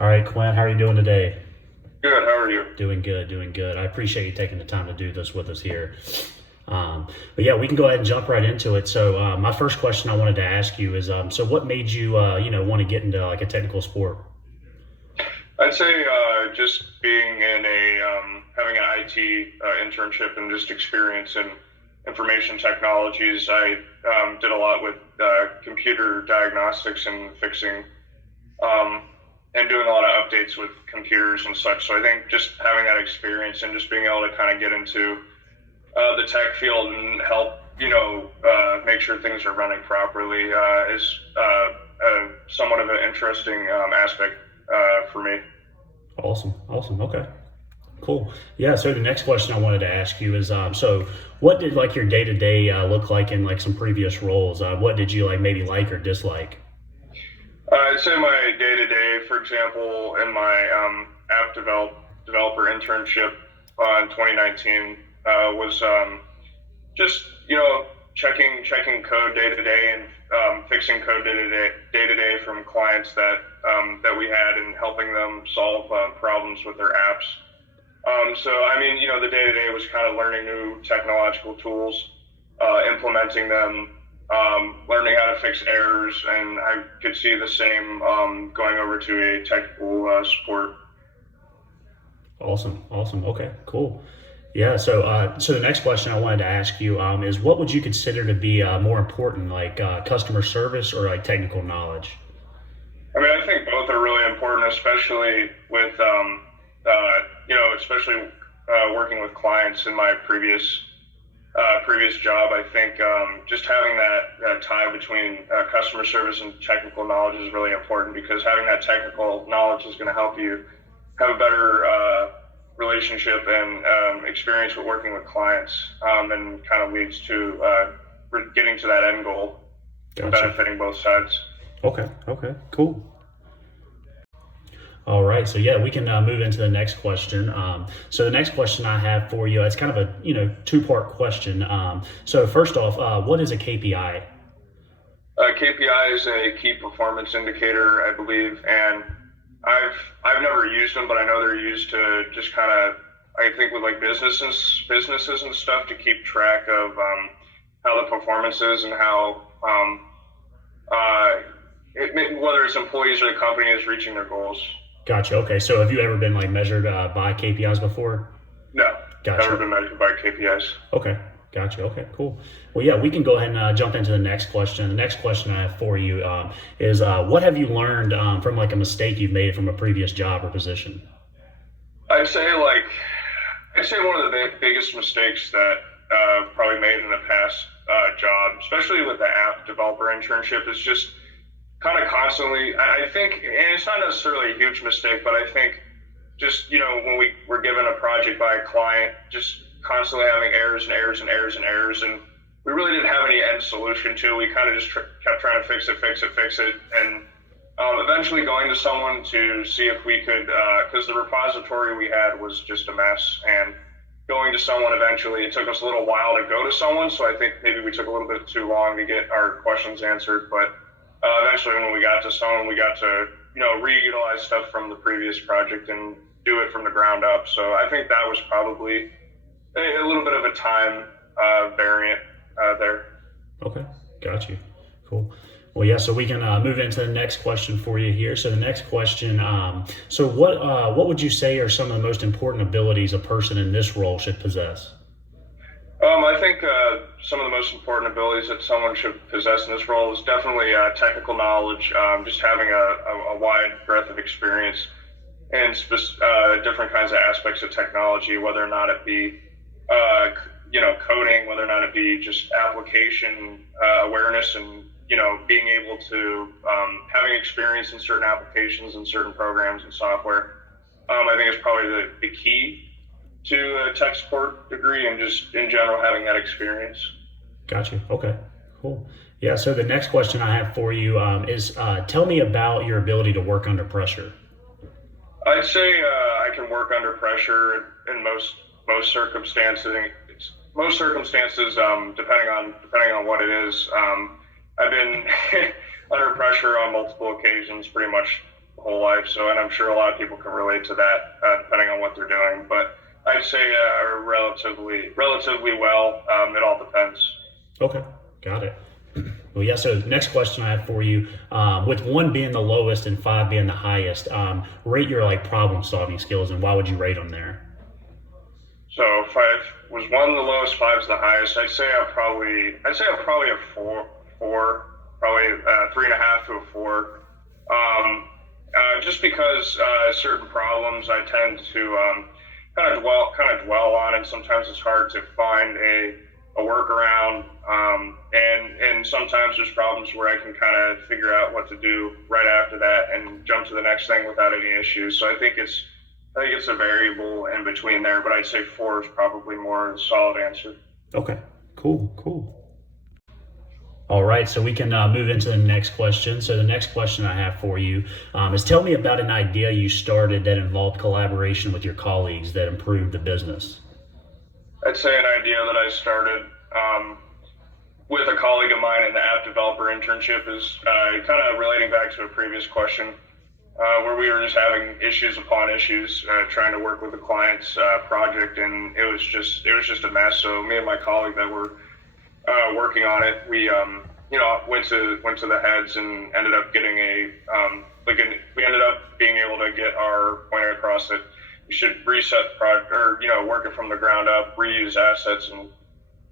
All right, Quinn, how are you doing today? Good. How are you? Doing good, doing good. I appreciate you taking the time to do this with us here. But yeah, we can go ahead and jump right into it. So, my first question I wanted to ask you is, so what made you, want to get into like a technical sport? I'd say just being in having an IT internship and just experience in information technologies. I did a lot with computer diagnostics and fixing um, and doing a lot of updates with computers and such. So I think just having that experience and just being able to kind of get into the tech field and help, make sure things are running properly is somewhat of an interesting aspect for me. Awesome, awesome. Okay, cool. Yeah. So the next question I wanted to ask you is, so what did like your day to day look like in like some previous roles? What did you like maybe like or dislike? I'd say my day to day, for example, in my developer internship in 2019 was just checking code day to day and fixing code day to day from clients that we had and helping them solve problems with their apps. So I mean, the day to day was kind of learning new technological tools, implementing them, learning how to fix errors, and I could see the same going over to a technical support. Awesome, awesome. Okay, cool. Yeah. So the next question I wanted to ask you is, what would you consider to be more important, like customer service or like technical knowledge? I mean, I think both are really important, especially with especially working with clients in my previous job. I think just having that tie between customer service and technical knowledge is really important because having that technical knowledge is going to help you have a better relationship and experience with working with clients, and kind of leads to getting to that end goal and Gotcha. benefiting both sides. Okay. Okay. Cool. All right. So yeah, we can move into the next question. So the next question I have for you, it's kind of a two-part question. So first off, what is a KPI? KPI is a key performance indicator, I believe, and I've never used them, but I know they're used to just kind of, I think, with like businesses and stuff to keep track of how the performance is and how uh, whether it's employees or the company is reaching their goals. Gotcha. Okay. So have you ever been like measured by KPIs before? No, never Gotcha. been measured by KPIs. Okay. Gotcha. Okay. Cool. Well, yeah, we can go ahead and jump into the next question. The next question I have for you is, what have you learned from like a mistake you've made from a previous job or position? I'd say like I'd say one of the biggest mistakes that probably made in the past job, especially with the app developer internship, is just kind of constantly. I think, and it's not necessarily a huge mistake, but I think just when we were given a project by a client, just constantly having errors and errors and errors and errors, and we really didn't have any end solution to. We kind of just kept trying to fix it, and eventually going to someone to see if we could, because the repository we had was just a mess, and going to someone eventually, it took us a little while to go to someone, so I think maybe we took a little bit too long to get our questions answered, but eventually when we got to someone, we got to, reutilize stuff from the previous project and do it from the ground up. So I think that was probably a little bit of a time variant there. Okay. Got you. Cool. Well, yeah. So we can move into the next question for you here. So the next question. So what would you say are some of the most important abilities a person in this role should possess? I think some of the most important abilities that someone should possess in this role is definitely technical knowledge, just having a wide breadth of experience in different kinds of aspects of technology, whether or not it be, coding, whether or not it be just application awareness and, being able to, having experience in certain applications and certain programs and software. I think is probably the key to a tech support degree and just in general having that experience. Got you. Okay. Cool. Yeah. So the next question I have for you is, tell me about your ability to work under pressure. I'd say I can work under pressure in most circumstances. Most circumstances, depending on what it is. I've been under pressure on multiple occasions, pretty much whole life. So, and I'm sure a lot of people can relate to that, depending on what they're doing. But I'd say relatively well. It all depends. Okay, got it. Well, yeah, so next question I have for you, with 1 being the lowest and 5 being the highest, rate your like problem solving skills, and why would you rate them there? So 5 was 1 the lowest, 5's the highest. I'd say I'm probably a four, probably 3.5 to a 4. Just because certain problems I tend to kind of dwell on, and sometimes it's hard to find a workaround. And sometimes there's problems where I can kind of figure out what to do right after that and jump to the next thing without any issues. So I think it's a variable in between there, but I'd say 4 is probably more a solid answer. Okay, cool. All right, so we can move into the next question. So the next question I have for you is, tell me about an idea you started that involved collaboration with your colleagues that improved the business. I'd say an idea that I started with a colleague of mine in the app developer internship is kind of relating back to a previous question, where we were just having issues upon issues, trying to work with the client's project, and it was just a mess. So me and my colleague that were working on it, we went to the heads and ended up getting we ended up being able to get our point across that we should reset the project, or work it from the ground up, reuse assets and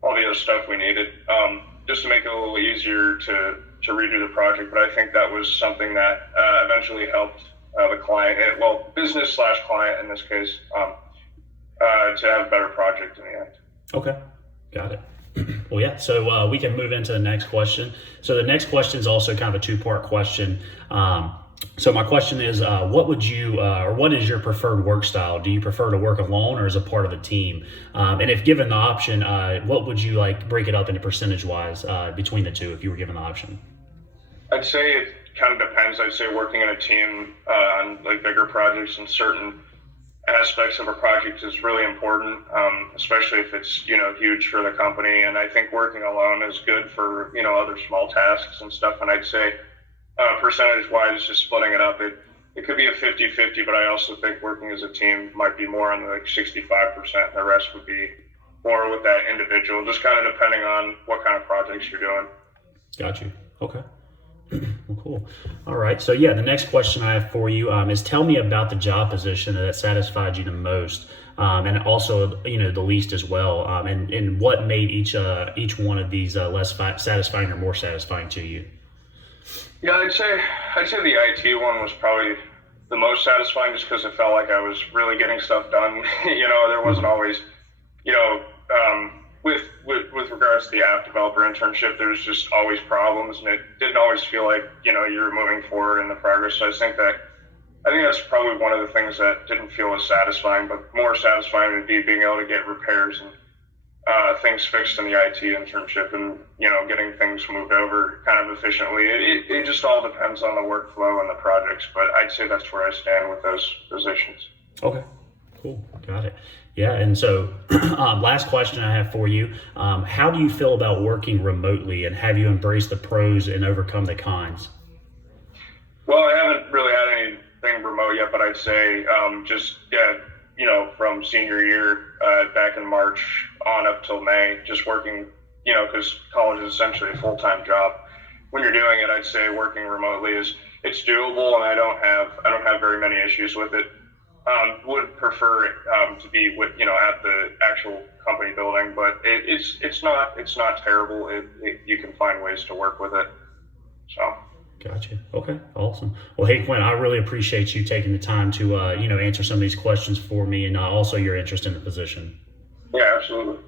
all the other stuff we needed, just to make it a little easier to redo the project. But I think that was something that eventually helped the client, business / client in this case, to have a better project in the end. Okay, got it. Well, yeah, so we can move into the next question. So the next question is also kind of a 2-part question. So my question is, what would you, or what is your preferred work style? Do you prefer to work alone or as a part of a team? And if given the option, what would you like break it up into percentage-wise between the two if you were given the option? I'd say it kind of depends. I'd say working in a team on like bigger projects and certain aspects of a project is really important, especially if it's huge for the company. And I think working alone is good for other small tasks and stuff. And I'd say percentage-wise, just splitting it up, it could be a 50-50, but I also think working as a team might be more on the 65%. The rest would be more with that individual, just kind of depending on what kind of projects you're doing. Got you. Okay. Well, cool. All right. So yeah, the next question I have for you is, tell me about the job position that satisfied you the most, and also the least as well, and what made each one of these less satisfying or more satisfying to you. Yeah, I'd say the IT one was probably the most satisfying, just because it felt like I was really getting stuff done. There wasn't always, with regards to the app developer internship, there's just always problems, and it didn't always feel like you're moving forward in the progress. So I think that's probably one of the things that didn't feel as satisfying, but more satisfying would be being able to get repairs and things fixed in the IT internship, and getting things moved over kind of efficiently. It just all depends on the workflow and the projects, but I'd say that's where I stand with those positions. Okay, cool, got it. Yeah, and so last question I have for you, how do you feel about working remotely, and have you embraced the pros and overcome the cons? Well, I haven't really had anything remote yet, but I'd say from senior year back in March on up till May, just working, because college is essentially a full-time job. When you're doing it, I'd say working remotely it's doable, and I don't have very many issues with it. Would prefer it to be with at the actual company building, but it's not terrible. You can find ways to work with it. So. Gotcha. Okay, awesome. Well, hey, Quinn, I really appreciate you taking the time to answer some of these questions for me, and also your interest in the position. Yeah, absolutely.